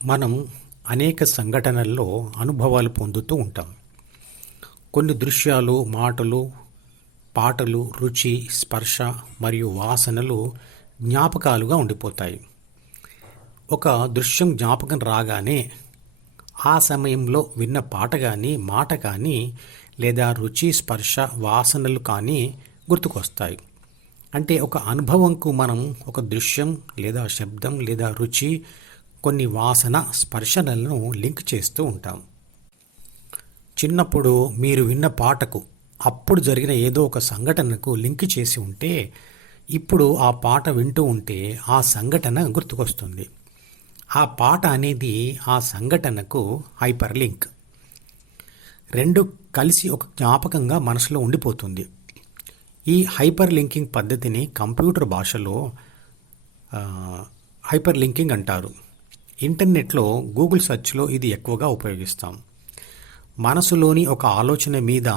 మనం అనేక సంఘటనల్లో అనుభవాలు పొందుతూ ఉంటాం. కొన్ని దృశ్యాలు, మాటలు, పాటలు, రుచి, స్పర్శ మరియు వాసనలు జ్ఞాపకాలుగా ఉండిపోతాయి. ఒక దృశ్యం జ్ఞాపకం రాగానే ఆ సమయంలో విన్న పాట కానీ, మాట కానీ, లేదా రుచి, స్పర్శ, వాసనలు కానీ గుర్తుకొస్తాయి. అంటే ఒక అనుభవంకు మనం ఒక దృశ్యం లేదా శబ్దం లేదా రుచి, కొన్ని వాసన, స్పర్శనలను లింక్ చేస్తూ ఉంటాం. చిన్నప్పుడు మీరు విన్న పాటకు అప్పుడు జరిగిన ఏదో ఒక సంఘటనకు లింక్ చేసి ఉంటే ఇప్పుడు ఆ పాట వింటూ ఉంటే ఆ సంఘటన గుర్తుకొస్తుంది. ఆ పాట అనేది ఆ సంఘటనకు హైపర్ లింక్. రెండు కలిసి ఒక జ్ఞాపకంగా మనసులో ఉండిపోతుంది. ఈ హైపర్ లింకింగ్ పద్ధతిని కంప్యూటర్ భాషలో హైపర్ లింకింగ్ అంటారు. ఇంటర్నెట్లో గూగుల్ సెర్చ్లో ఇది ఎక్కువగా ఉపయోగిస్తాం. మనసులోని ఒక ఆలోచన మీద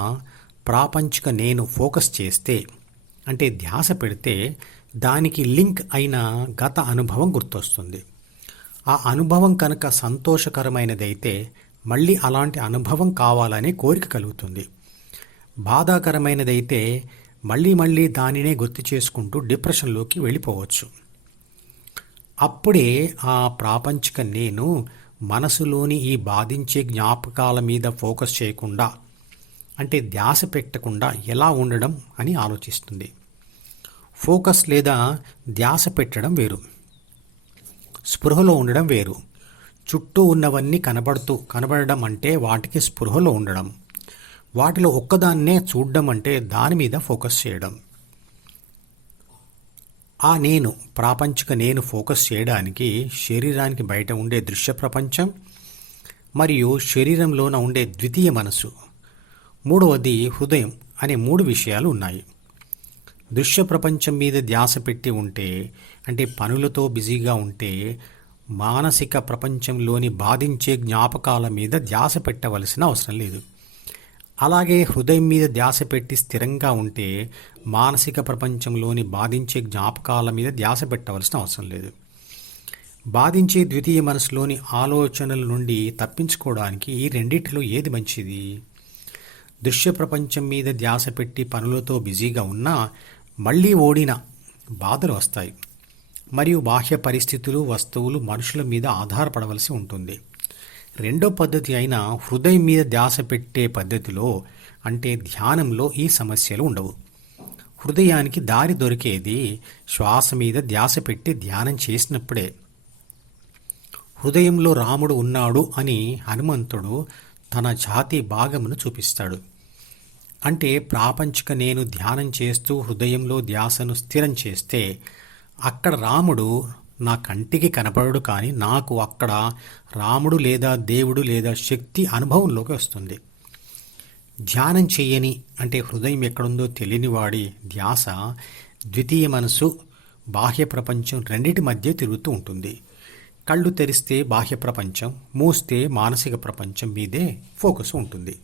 ప్రాపంచిక నేను ఫోకస్ చేస్తే, అంటే ధ్యాస పెడితే, దానికి లింక్ అయిన గత అనుభవం గుర్తొస్తుంది. ఆ అనుభవం కనుక సంతోషకరమైనదైతే మళ్ళీ అలాంటి అనుభవం కావాలనే కోరిక కలుగుతుంది. బాధాకరమైనదైతే మళ్ళీ దానినే గుర్తు చేసుకుంటూ డిప్రెషన్లోకి వెళ్ళిపోవచ్చు. అప్పుడే ఆ ప్రాపంచిక నేను మనసులోని ఈ బాధించే జ్ఞాపకాల మీద ఫోకస్ చేయకుండా, అంటే ధ్యాస పెట్టకుండా ఎలా ఉండడం అని ఆలోచిస్తుంది. ఫోకస్ లేదా ధ్యాస పెట్టడం వేరు, స్పృహలో ఉండడం వేరు. చుట్టూ ఉన్నవన్నీ కనబడడం అంటే వాటికి స్పృహలో ఉండడం. వాటిలో ఒక్కదాన్నే చూడడం అంటే దాని మీద ఫోకస్ చేయడం. ఆ నేను, ప్రాపంచిక నేను ఫోకస్ చేయడానికి శరీరానికి బయట ఉండే దృశ్య ప్రపంచం మరియు శరీరంలోన ఉండే ద్వితీయ మనసు, మూడవది హృదయం అనే 3 విషయాలు ఉన్నాయి. దృశ్య ప్రపంచం మీద ధ్యాస పెట్టి ఉంటే, అంటే పనులతో బిజీగా ఉంటే, మానసిక ప్రపంచంలోని బాధించే జ్ఞాపకాల మీద ధ్యాస పెట్టవలసిన అవసరం లేదు. అలాగే హృదయం మీద ధ్యాస పెట్టి స్థిరంగా ఉంటే మానసిక ప్రపంచంలోని బాధించే జ్ఞాపకాల మీద ధ్యాస పెట్టవలసిన అవసరం లేదు. బాధించే ద్వితీయ మనసులోని ఆలోచనల నుండి తప్పించుకోవడానికి ఈ రెండిటిలో ఏది మంచిది? దృశ్య ప్రపంచం మీద ధ్యాస పెట్టి పనులతో బిజీగా ఉన్నా మళ్ళీ ఓడిన బాధలు వస్తాయి మరియు బాహ్య పరిస్థితులు, వస్తువులు, మనుషుల మీద ఆధారపడవలసి ఉంటుంది. రెండో పద్ధతి అయిన హృదయం మీద ధ్యాస పెట్టే పద్ధతిలో, అంటే ధ్యానంలో, ఈ సమస్యలు ఉండవు. హృదయానికి దారి దొరికేది శ్వాస మీద ధ్యాస పెట్టి ధ్యానం చేసినప్పుడే. హృదయంలో రాముడు ఉన్నాడు అని హనుమంతుడు తన ఛాతీ భాగమును చూపిస్తాడు. అంటే ప్రాపంచిక నేను ధ్యానం చేస్తూ హృదయంలో ధ్యాసను స్థిరం చేస్తే అక్కడ రాముడు నా కంటికి కనపడడు, కానీ నాకు అక్కడ రాముడు లేదా దేవుడు లేదా శక్తి అనుభవంలోకి వస్తుంది. ధ్యానం చెయ్యని, అంటే హృదయం ఎక్కడుందో తెలియని వాడి ధ్యాస ద్వితీయ మనసు, బాహ్య ప్రపంచం రెండిటి మధ్య తిరుగుతూ ఉంటుంది. కళ్ళు తెరిస్తే బాహ్య ప్రపంచం, మూస్తే మానసిక ప్రపంచం మీదే ఫోకస్ ఉంటుంది.